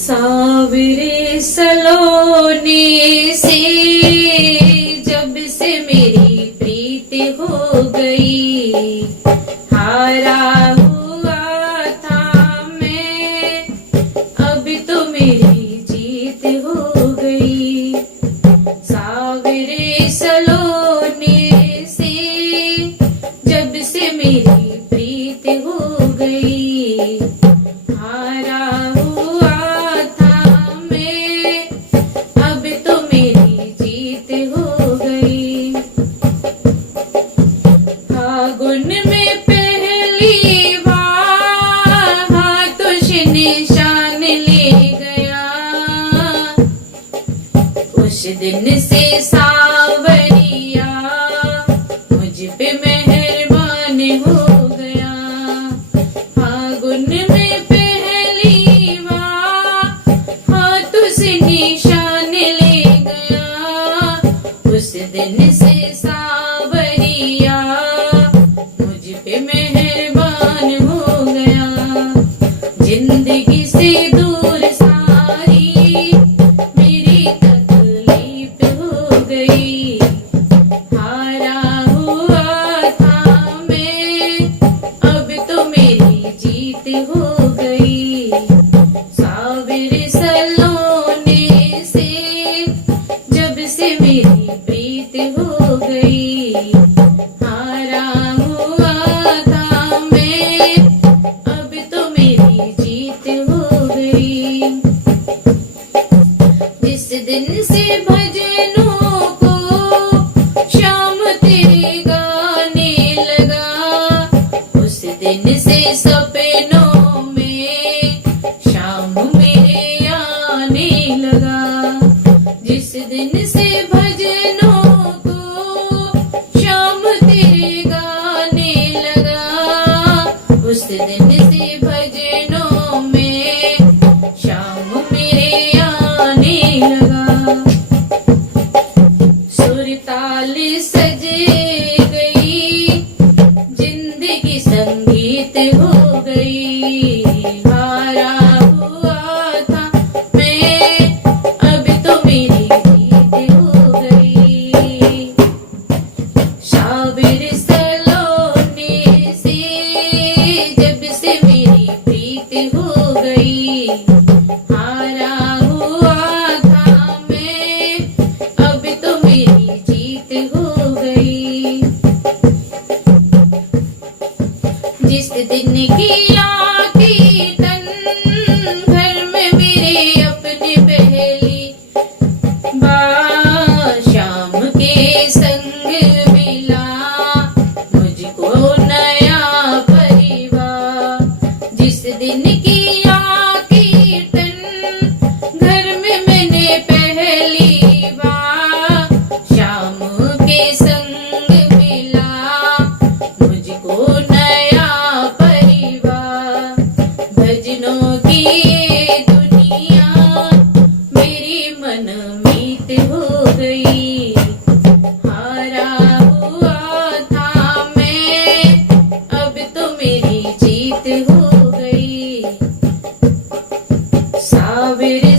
सावरे सलोने से जब से मेरी प्रीत हो गई, हारा हुआ था मैं, अब तो मेरी जीत हो गई। सावरे सलोने से जब से मेरी प्रीत हो गई, हारा हुआ था मैं, अब तो मेरी जीत हो गई। फागुन में पहली बार हाथों से निशान ले गया, उस दिन से सावरिया मुझ पे मेहरबान हो गया। फागुन में पहली बार हाथों से निशान ले गया, उस दिन से सावरिया मुझ पे मेहरबान हो गया। जिंदगी से दूर सारी मेरी तकलीफ हो गई, हारा हुआ था मैं, अब तो मेरी जीत हो गई। सावरे सलोने से जब से मेरी प्रीत हो गई, हारा हुआ था मैं, अब तो मेरी जीत हो गई। जिस दिन से भजनों को शाम तेरे गाने लगा, उस दिन से सपनों में शाम मेरे आने लगा। जिस दिन से भजनों को शाम तेरे गाने लगा, उस दिन से भजनों में शाम मेरे आने लगा। सुरताल सजे गई, जिंदगी संगीत हो गई, हारा हुआ था मैं, अब तो मेरी जीत हो गई। सावरे सलोने से जब से मेरी प्रीत हो गई, हारा हुआ था मैं, अब तो मेरी जीत हो गई। जिस दिन किया कीर्तन घर में मेरे अपने पहली बार, शाम के संग मिला मुझको नया परिवार। जिस दिन किया कीर्तन घर में मैंने पहली बार, शाम के संग मिला मुझको नया परिवार। भजनों की ये दुनिया मेरी मनमीत हो गई, हारा हुआ था मैं, अब तो मेरी जीत हो गई। सावरे